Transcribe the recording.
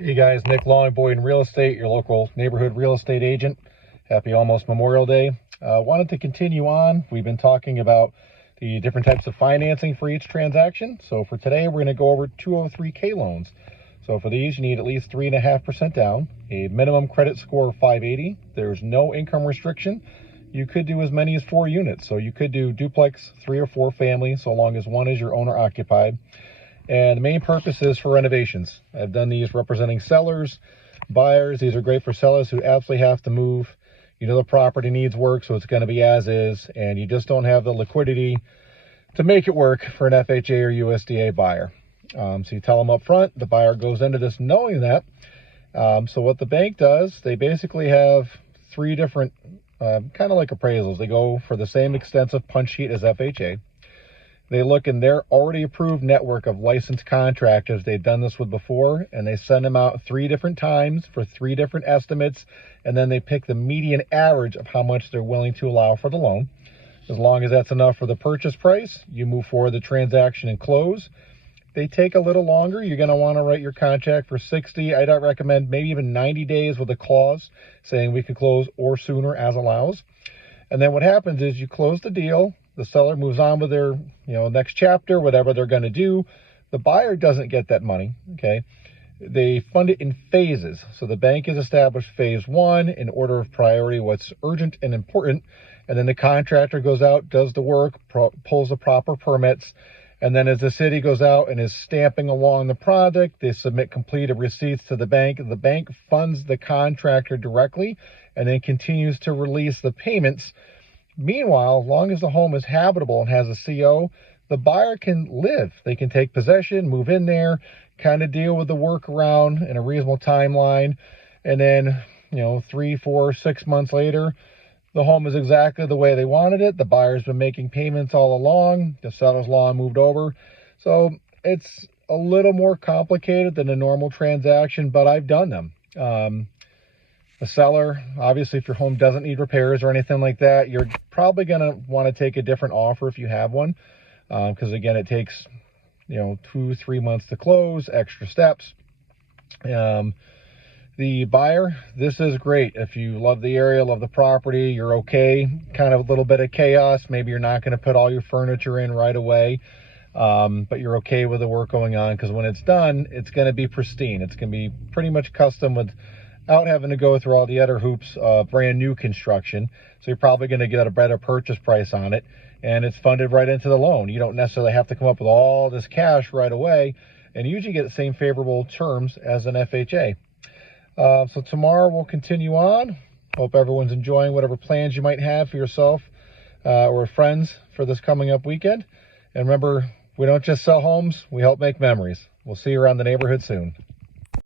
Hey guys, Nick Longboy in Real Estate, your local neighborhood real estate agent. Happy almost Memorial Day. Wanted to continue on. We've been talking about the different types of financing for each transaction. So for today, we're going to go over 203K loans. So for these, you need at least 3.5% down, a minimum credit score of 580. There's no income restriction. You could do as many as 4 units. So you could do duplex, 3 or 4 family, so long as one is your owner occupied. And the main purpose is for renovations. I've done these representing sellers, buyers. These are great for sellers who absolutely have to move. You know the property needs work, so it's going to be as is, and you just don't have the liquidity to make it work for an FHA or USDA buyer. So you tell them up front, the buyer goes into this knowing that. So what the bank does, they basically have 3 different, kind of like appraisals. They go for the same extensive punch sheet as FHA. They look in their already approved network of licensed contractors they've done this with before, and they send them out 3 different times for 3 different estimates, and then they pick the median average of how much they're willing to allow for the loan. As long as that's enough for the purchase price, you move forward the transaction and close. They take a little longer. You're going to want to write your contract for 60. I'd recommend maybe even 90 days with a clause saying we could close or sooner as allows. And then what happens is you close the deal. The seller moves on with their, next chapter, whatever they're going to do. The buyer doesn't get that money, okay? They fund it in phases. So the bank has established phase 1 in order of priority, what's urgent and important. And then the contractor goes out, does the work, pulls the proper permits. And then as the city goes out and is stamping along the project, they submit completed receipts to the bank. The bank funds the contractor directly and then continues to release the payments. Meanwhile, as long as the home is habitable and has a CO, the buyer can live. They can take possession, move in there, kind of deal with the workaround in a reasonable timeline. And then, 3, 4, 6 months later, the home is exactly the way they wanted it. The buyer's been making payments all along. The seller's law moved over. So it's a little more complicated than a normal transaction, but I've done them. The seller, obviously, if your home doesn't need repairs or anything like that, you're probably going to want to take a different offer if you have one. Because, again, it takes, 2-3 months to close, extra steps. The buyer, this is great. If you love the area, love the property, you're okay. Kind of a little bit of chaos. Maybe you're not going to put all your furniture in right away. But you're okay with the work going on because when it's done, it's going to be pristine. It's going to be pretty much custom without having to go through all the other hoops of brand new construction. So you're probably going to get a better purchase price on it, and it's funded right into the loan. You don't necessarily have to come up with all this cash right away, and you usually get the same favorable terms as an FHA. So tomorrow we'll continue on. Hope everyone's enjoying whatever plans you might have for yourself or friends for this coming up weekend. And remember, we don't just sell homes, we help make memories. We'll see you around the neighborhood soon.